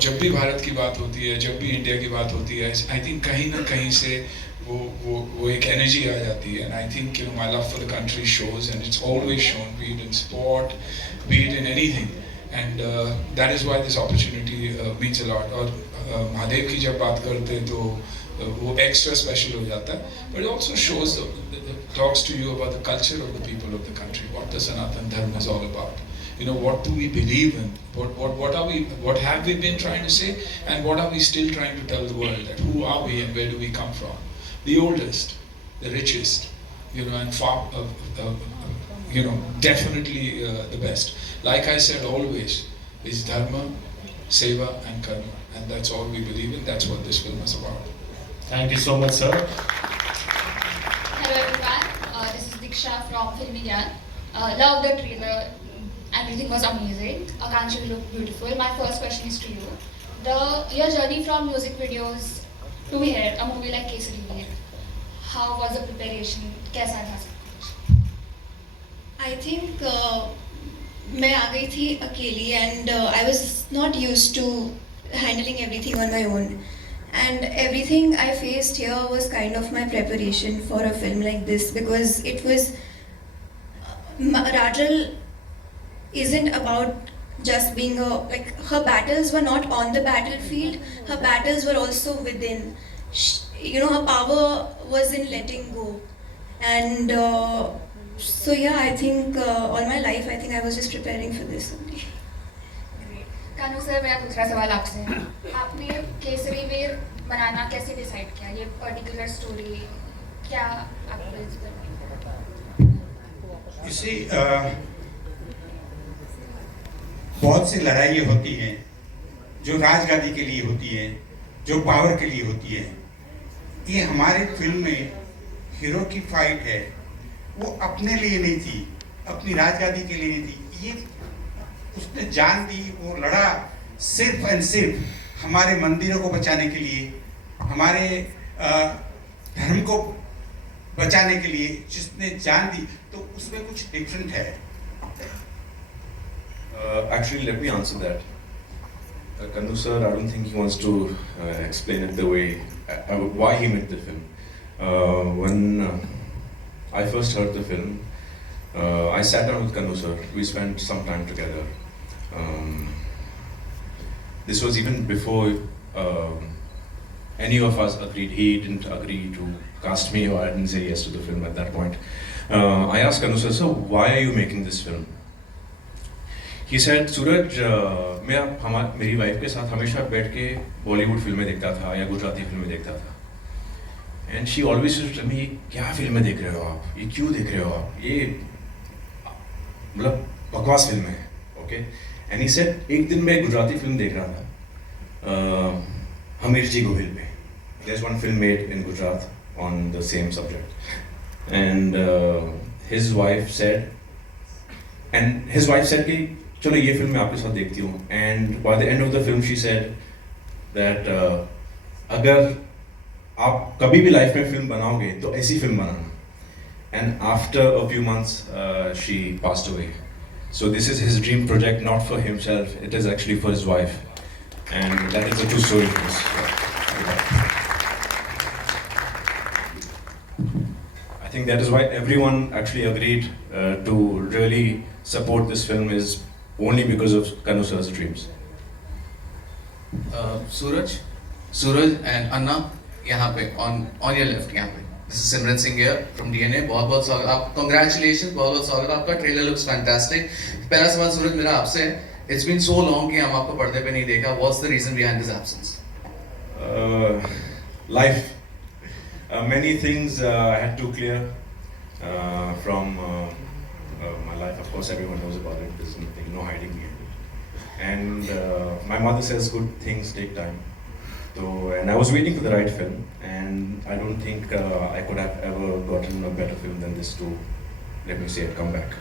जब भी भारत की बात होती है, जब भी इंडिया की बात होती है, आई थिंक कहीं ना कहीं से वो एक एनर्जी आ जाती है. And I think my love for the country shows and it's always shown, B it in sport, B it in anything. And that is why this opportunity means a lot. और महादेव की जब बात करते हैं तो वो एक्स्ट्रा स्पेशल हो जाता है. But it also shows talks to you about the culture of the people of the country, what the Sanatan Dharma is all about. What do we believe in? What have we been trying to say, and what are we still trying to tell the world? That who are we and where do we come from? The oldest, the richest, and far, definitely the best. Like I said, always is dharma, seva, and karma, and that's all we believe in. That's what this film is about. Thank you so much, sir. Hello everyone, this is Diksha from Filmy Gyan. Love the trailer, everything was amazing. Akanksha, you look beautiful. My first question is to you. Your journey from music videos to here, a movie like Kesari Veer, how was the preparation? कैसा था सब कुछ? I think मैं आ गई थी अकेली and I was not used to handling everything on my own. And everything I faced here was kind of my preparation for a film like this, because it was Rajal isn't about just being her battles were not on the battlefield, her battles were also within. Her power was in letting go. And so yeah, I think all my life I think I was just preparing for this only. Kanu sir, मेरा दूसरा सवाल आपसे है. आपने केसरी वीर बनाना कैसे decide किया? ये particular story क्या आपको इंस्पायर? You see, बहुत सी लड़ाइयाँ होती हैं जो राजगादी के लिए होती हैं, जो पावर के लिए होती है. ये हमारी फिल्म में हीरो की फाइट है, वो अपने लिए नहीं थी, अपनी राजगादी के लिए नहीं थी. ये उसने जान दी, वो लड़ा सिर्फ एंड सिर्फ हमारे मंदिरों को बचाने के लिए, हमारे धर्म को बचाने के लिए जिसने जान दी. तो उसमें कुछ डिफरेंट है. Actually, let me answer that. Kandu sir, I don't think he wants to explain it the way why he made the film. When I first heard the film, I sat down with Kandu sir. We spent some time together. This was even before any of us agreed. He didn't agree to cast me, or I didn't say yes to the film at that point. I asked Kandu sir, so why are you making this film? He said, सूरज, मैं मेरी wife के साथ हमेशा बैठ के बॉलीवुड फिल्में देखता था या गुजराती फिल्में देखता था. And she always used to tell me, क्या फिल्में देख रहे हो आप, ये क्यों देख रहे हो आप, ये मतलब बकवास फिल्में हैं. ओके. एंड ही सेड, एक दिन मैं गुजराती फिल्म देख रहा था हमीरजी गोहिल पे. There is one film made in Gujarat on the same subject. And his wife said कि चलो ये फिल्म मैं आपके साथ देखती हूँ. And by the end of the film she said that अगर आप कभी भी लाइफ में फिल्म बनाओगे तो ऐसी film banana. And after a few months she passed away. So this is his dream project, not for himself. It is actually for his wife, and that is a true story for us. I think that is why everyone actually agreed to really support this film, is only because of Kanu sir's dreams. Suraj and Anna यहाँ पे on your left यहाँ पे. This is Simran Singh here from DNA. बहुत स्वागत आप. Congratulations, बहुत स्वागत आपका. Trailer looks fantastic. पहला सवाल सूरज मेरा आपसे. It's been so long कि हम आपको पर्दे पे नहीं देखा. What's the reason behind this absence? Life. Many things I had to clear from my life. Of course, everyone knows about it. There's nothing, no hiding behind it. And my mother says good things take time. So, and I was waiting for the right film, and I don't think I could have ever gotten a better film than this to, let me say, come back.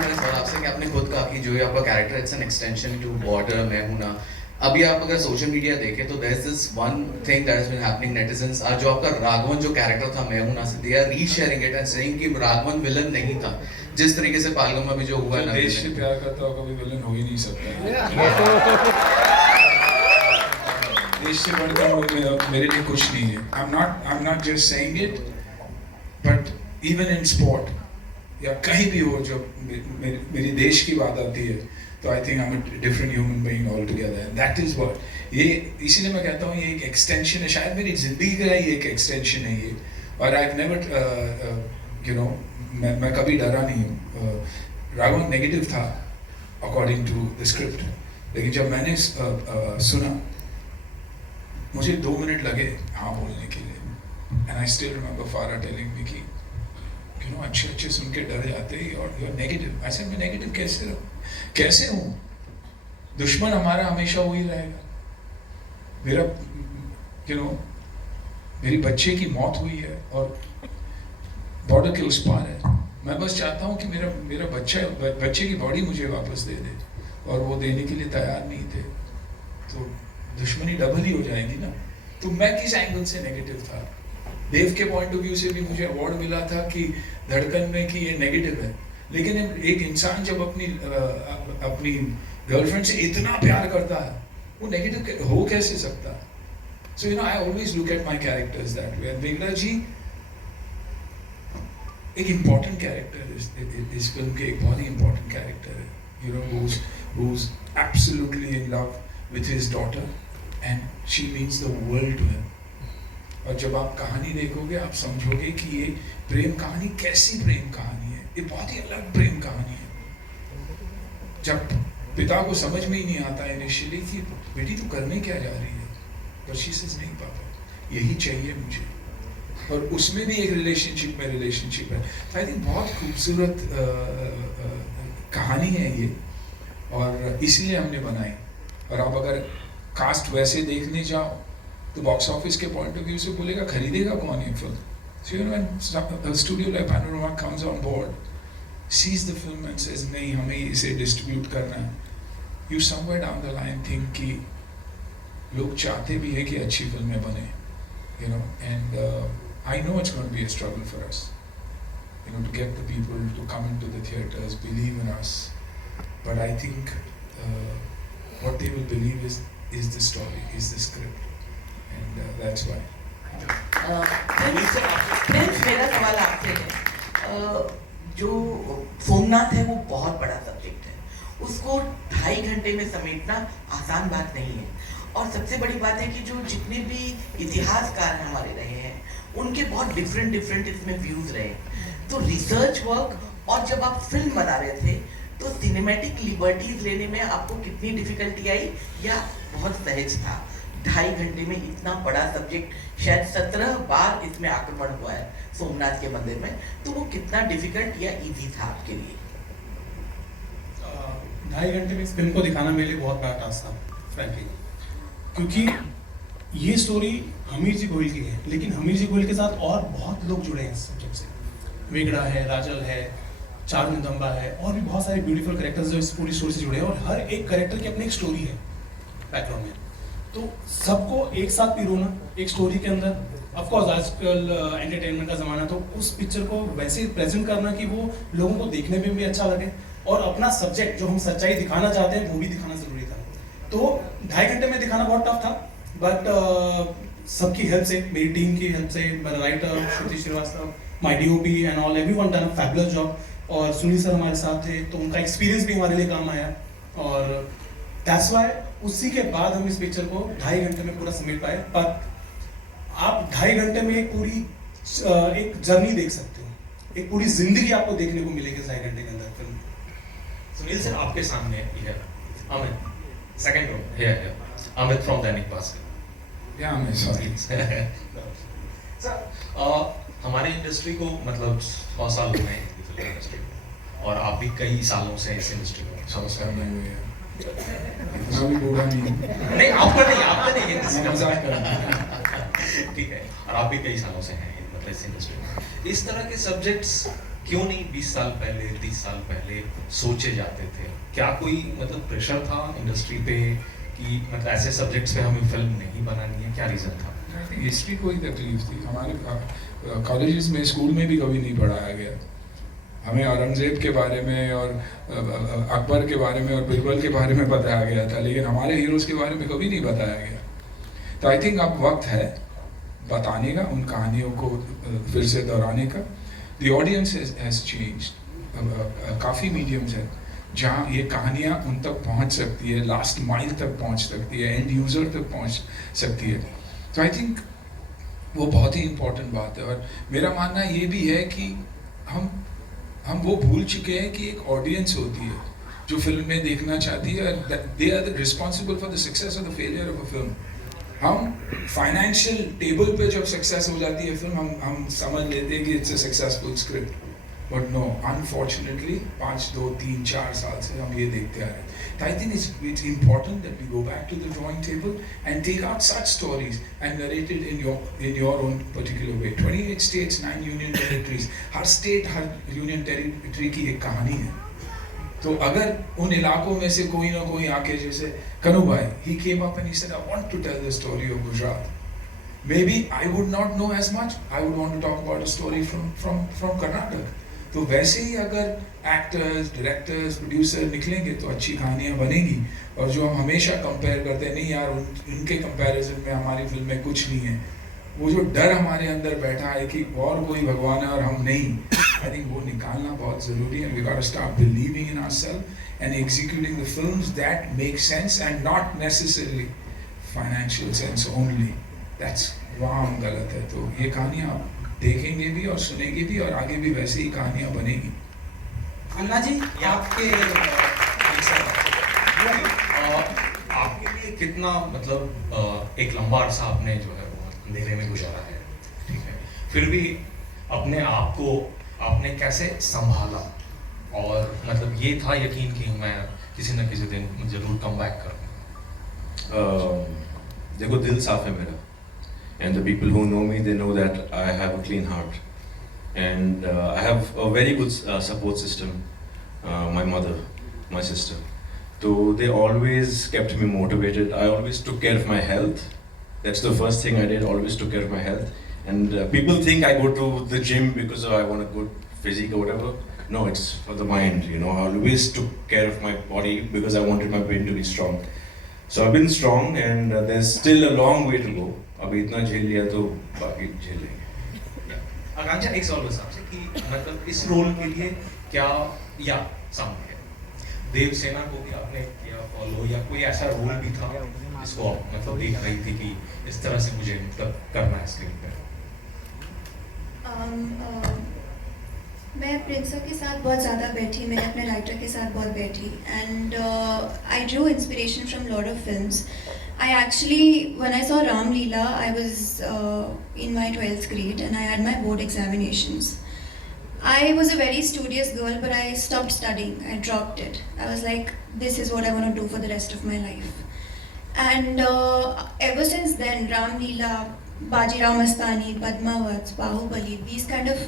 मेरा सवाल आपसे कि आपने खुद कहा कि जो ये आपका character it's an extension to border मैं हूं ना. अभी आप अगर सोशल मीडिया देखें तो there is this one thing that has been happening. Netizens जो आपका राघवन जो कैरेक्टर था मैं हूं ना से, they are resharing it and saying कि राघवन विलन नहीं था. जिस तरीके से पहलगाम में भी जो हुआ है जो ना, देश से प्यार करता हो कभी विलन हो ही नहीं सकता। देश से बढ़कर मेरे लिए कुछ नहीं है। I'm not just saying it, but even in sport या कहीं भी हो, जब मेरी देश की बात आती है तो I think I'm a different human being altogether. And that is what ये इसीलिए मैं कहता हूँ ये एक एक्सटेंशन है, शायद मेरी जिंदगी का ही एक एक्सटेंशन है ये। और I've never you know मैं कभी डरा नहीं हूँ। राघवन नेगेटिव था according to the script, लेकिन जब मैंने सुना मुझे 2 मिनट लगे हाँ बोलने के लिए। And I still remember Farah telling me कि you know अच्छे सुन के डर जाते ही और you're negative। ऐसे मैं नेगेटिव कैसे हूँ? दुश्मन हमारा हमेशा वही रहेगा। मेरा you know मेरी बच्चे की मौत हुई है और बॉर्डर के उस पार है। मैं बस चाहता हूँ कि मेरा बच्चे की बॉडी मुझे वापस दे दे, और वो देने के लिए तैयार नहीं थे, तो दुश्मनी डबल ही हो जाएगी ना। तो मैं किस एंगल से नेगेटिव था? देव के पॉइंट ऑफ व्यू से भी मुझे अवार्ड मिला था कि धड़कन में कि ये नेगेटिव है, लेकिन एक इंसान जब अपनी गर्लफ्रेंड से इतना प्यार करता है वो नेगेटिव हो कैसे सकता? So you know I always look at my characters that way. Venkata ji एक इम्पॉर्टेंट कैरेक्टर इस फिल्म के, एक बहुत ही इम्पॉर्टेंट कैरेक्टर है, you know, who's absolutely in love with his daughter and she means the world to him। और जब आप कहानी देखोगे आप समझोगे कि ये प्रेम कहानी कैसी प्रेम कहानी है, ये बहुत ही अलग प्रेम कहानी है। जब पिता को समझ में ही नहीं आता इनिशियली कि बेटी तू करने क्या जा रही है, पर शी सेज नहीं पापा यही चाहिए मुझे, और उसमें भी एक रिलेशनशिप है। तो आई थिंक बहुत खूबसूरत कहानी है ये, और इसीलिए हमने बनाई। और आप अगर कास्ट वैसे देखने जाओ तो बॉक्स ऑफिस के पॉइंट ऑफ व्यू से बोलेगा खरीदेगा कौन ये film? So you know when a studio like Panorama comes on board, sees the film and says नहीं हमें इसे डिस्ट्रीब्यूट करना है, you somewhere down the line think कि लोग चाहते भी है कि अच्छी फिल्में बने, you know, and I know it's going to be a struggle for us, you know, to get the people to come into the theaters, believe in us, but I think what they will believe is the story, is the script, and that's why. Prince, मेरा सवाल आपसे है, जो सोमनाथ है वो बहुत बड़ा subject है, उसको 2.5 घंटे में समेटना आसान बात नहीं है। और सबसे बड़ी बात है कि जो जितने भी इतिहासकार हमारे रहे हैं उनके बहुत डिफरेंट इसमें व्यूज रहे। तो रिसर्च वर्क और जब आप फिल्म बना रहे थे तो सिनेमैटिक लिबर्टीज लेने में आपको कितनी डिफिकल्टी आई या बहुत सहज था? 2.5 घंटे में इतना बड़ा सब्जेक्ट, शायद 17 बार इसमें आक्रमण हुआ है सोमनाथ के मंदिर में, तो वो कितना डिफिकल्ट या इजी था आपके लिए? 2.5 घंटे में इस फिल्म को दिखाना मेरे लिए बहुत बड़ा टास्क था फ्रैंकली, क्योंकि ये स्टोरी हमीर जी गोयल की है, लेकिन हमीर जी गोयल के साथ और बहुत लोग जुड़े हैं इस सब्जेक्ट से। वेगड़ा है, राजल है, चारू निदम्बा है, और भी बहुत सारे ब्यूटीफुल कैरेक्टर्स जो इस पूरी स्टोरी से जुड़े हैं, और हर एक कैरेक्टर की अपनी एक स्टोरी है बैकग्राउंड में। तो सबको एक साथ पिरोना एक स्टोरी के अंदर, ऑफकोर्स आजकल एंटरटेनमेंट का ज़माना, तो उस पिक्चर को वैसे प्रेजेंट करना कि वो लोगों को देखने में भी अच्छा लगे, और अपना सब्जेक्ट जो हम सच्चाई दिखाना चाहते हैं वो भी दिखाना ज़रूरी था। तो 2.5 घंटे में दिखाना बहुत टफ था, बट सबकी हेल्प से, मेरी टीम की हेल्प से, मेरा writer Shruti Srivastava, my DOP and all, everyone done a fabulous job, और सुनील सर हमारे साथ थे तो उनका एक्सपीरियंस भी हमारे लिए काम आया, और दैट्स वाई उसी के बाद हम इस पिक्चर को 2.5 घंटे में पूरा समेट पाए। पर आप 2.5 घंटे में एक पूरी एक जर्नी देख सकते हो, एक पूरी जिंदगी आपको देखने को मिलेगी 2.5 घंटे के अंदर फिल्म। सुनील सर आपके सामने है Amit, second row here Amit from Dainik Bhaskar. या मैं सॉरी सर, हमारी इंडस्ट्री को मतलब 100 साल हो गए फिल्म इंडस्ट्री को, और आप भी कई सालों से इस इंडस्ट्री में समझ नहीं हुए हैं, इतना भी बूढ़ा नहीं, आपका नहीं है मजाक कर रहा हूं। ठीक है, और आप भी कई सालों से हैं मतलब इस इंडस्ट्री में। इस तरह के सब्जेक्ट्स क्यों नहीं 20 साल पहले 30 साल पहले सोचे जाते थे? क्या कोई मतलब प्रेशर था इंडस्ट्री पे कि मतलब ऐसे सब्जेक्ट्स पे हमें फिल्म नहीं बनानी है? क्या रीजन था? हिस्ट्री कोई तकलीफ थी, हमारे कॉलेजेस में, स्कूल में भी कभी नहीं पढ़ाया गया। हमें औरंगज़ेब के बारे में और अकबर के बारे में और बिरबल के बारे में बताया गया था, लेकिन हमारे हीरोज़ के बारे में कभी नहीं बताया गया। तो आई थिंक अब वक्त है बताने का, उन कहानियों को फिर से दोहराने का। The audience has changed. काफ़ी मीडियम्स हैं जहाँ ये कहानियाँ उन तक पहुँच सकती है, लास्ट माइल तक पहुँच सकती है, एंड यूज़र तक पहुँच सकती है। तो आई थिंक वो बहुत ही इम्पोर्टेंट बात है। और मेरा मानना ये भी है कि हम वो भूल चुके हैं कि एक ऑडियंस होती है जो फिल्में देखना चाहती है। They are responsible for the success और the failure of a film. हम फाइनेंशियल टेबल पे जब सक्सेस हो जाती है फिल्म, हम समझ लेते हैं कि it's a successful script, but no, unfortunately 5, 2, 3, 4 साल से हम ये देखते आ रहे हैं। तो I think it's important that we go back to the drawing table and take out such stories and narrate it in your own particular way. 28 states, 9 union territories, her state, her union territory की एक कहानी है। तो अगर उन इलाकों में से कोई ना कोई आके, जैसे कनु भाई, he came up and he said, I want to tell the story of Gujarat. Maybe I would not know as much. I would want to talk about a story from Karnataka. तो वैसे ही अगर actors, directors, producer निकलेंगे तो अच्छी कहानियाँ बनेगी। और जो हम हमेशा कंपेयर करते हैं, नहीं यार उनके कंपैरिजन में हमारी फिल्म में कुछ नहीं है, वो जो डर हमारे अंदर बैठा है कि और कोई भगवान है और हम नहीं, आई थिंक वो निकालना बहुत ज़रूरी है। We got to start believing in ourselves and executing the films that make sense and not necessarily financial sense only. That's वहाँ हम गलत है। तो ये कहानियाँ आप देखेंगे भी और सुनेंगे भी, और आगे भी वैसे ही कहानियाँ बनेगी। अन्ना जी, आपके लिए कितना मतलब एक लंबा अरसा आपने जो है वो अंधेरे में गुजारा है, ठीक है, फिर भी अपने आप को आपने कैसे संभाला? और मतलब ये था यकीन कि मैं किसी न किसी दिन जरूर कम बैक करूँगा। देखो, दिल साफ है मेरा, and the people who know me, they know that I have a clean heart, and I have a very good support system. My mother, my sister, so they always kept me motivated. I always took care of my health. That's the first thing I did. Always took care of my health. And people think I go to the gym because I want a good physique or whatever. No, it's for the mind. You know, I always took care of my body because I wanted my brain to be strong. So I've been strong, and there's still a long way to go. अभी इतना झेल लिया तो बाकी झेल लेंगे। आकांक्षा, एक सवाल बस आपसे कि मतलब इस रोल के लिए क्या या सामने देवसेना को भी आपने किया फॉलो, या कोई ऐसा रोल भी था जिसको आप मतलब देख रही थी कि इस तरह से मुझे मतलब करना है स्क्रीन पे? मैं प्रिंसा के साथ बहुत ज़्यादा बैठी, मैं अपने राइटर के साथ बहुत बैठी, and I drew inspiration from lot of films. I actually, when I saw Ram Leela, I was in my 12th grade and I had my board examinations. I was a very studious girl, but I stopped studying. I dropped it. I was like, this is what I want to do for the rest of my life. And ever since then, Ram Leela, Bajirao Mastani, Padmavat, Bahubali, these kind of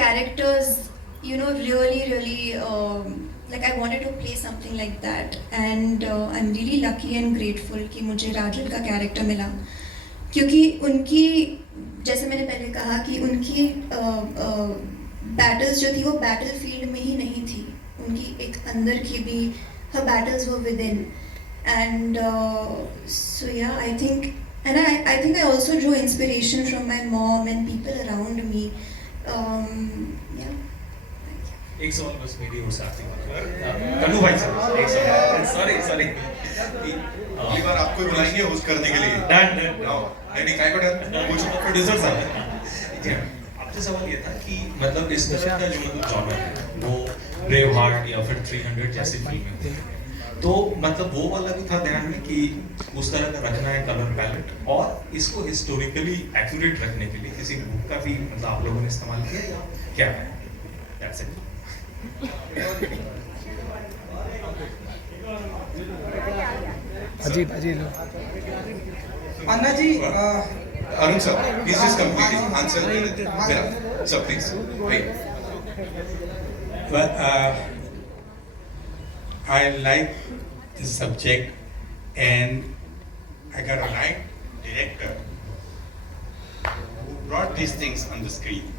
characters, you know, really like I wanted to play something like that, and I'm really lucky and grateful कि मुझे राजल का character मिला, क्योंकि उनकी, जैसे मैंने पहले कहा कि उनकी बैटल्स जो थी वो बैटल फील्ड में ही नहीं थी, उनकी एक अंदर की भी, her battles were within, and so yeah, I think, and I think I also drew inspiration from my mom and people around me. Yeah. एक सवाल बस मेरी ओर से आती है, कन्नू भाई साहब, एक सवाल, सॉरी अगली बार आपको ही बुलाएंगे होस्ट करने के लिए। नहीं काय को डर, कुछ प्रोड्यूसर साहब। आपसे सवाल ये था कि मतलब इस तरह का जो मतलब जॉनर है वो ब्रेव हार्ट या फिर 300 जैसी फिल्में हैं, तो मतलब वो वाला भी था ध्यान में कि उस तरह का रखना है कलर पैलेट, और इसको हिस्टोरिकली एक्यूरेट रखने के लिए किसी बुक का भी मतलब आप लोगों ने इस्तेमाल किया या क्या है? That's it. Ajit Anna ji, Arun sir, please just completely answer the sir, please wait. But I like the subject, and I got a right director who brought these things on the screen.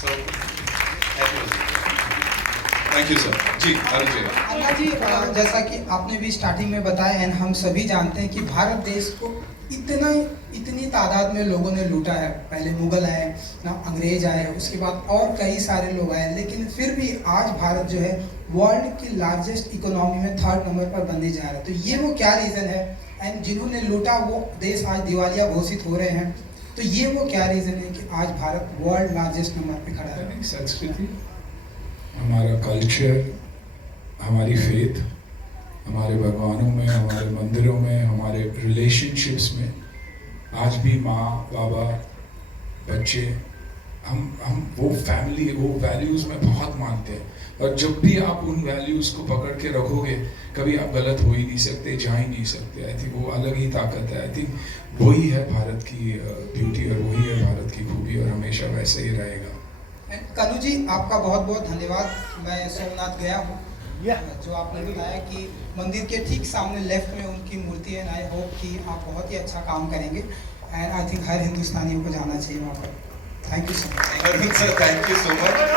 So thank you sir. जी अरुण जी। अन्ना जी, जैसा कि आपने भी starting में बताया and हम सभी जानते हैं कि भारत देश को इतनी तादाद में लोगों ने लूटा है। पहले मुगल आए ना, अंग्रेज आए, उसके बाद और कई सारे लोग आए, लेकिन फिर भी आज भारत जो है वर्ल्ड की लार्जेस्ट इकोनॉमी में 3rd नंबर पर बनने जा रहा है। तो ये वो क्या रीज़न है, एंड जिन्होंने लूटा वो देश आज दिवालिया घोषित हो रहे हैं, तो ये वो क्या रीज़न है कि आज भारत वर्ल्ड लार्जेस्ट नंबर पे खड़ा है? संस्कृति, हमारा कल्चर, हमारी फेथ, हमारे भगवानों में, हमारे मंदिरों में, हमारे रिलेशनशिप्स में, आज भी माँ बाबा बच्चे हम वो फैमिली, वो वैल्यूज़ में बहुत मानते हैं। और जब भी आप उन वैल्यूज़ को पकड़ के रखोगे, कभी आप गलत हो ही नहीं सकते, जा ही नहीं सकते। आई थिंक वो अलग ही ताकत है। आई थिंक वही है भारत की ब्यूटी और वही है भारत की खूबी, और हमेशा वैसे ही रहेगा। कनु जी, आपका बहुत बहुत धन्यवाद। मैं सोमनाथ गया हूँ, जो आपने बताया कि मंदिर के ठीक सामने लेफ्ट में उनकी मूर्ति है। आई होप कि आप बहुत ही अच्छा काम करेंगे, एंड आई थिंक हर हिंदुस्तानियों को जाना चाहिए वहाँ पर। Thank you so much. Arun sir, thank you so much.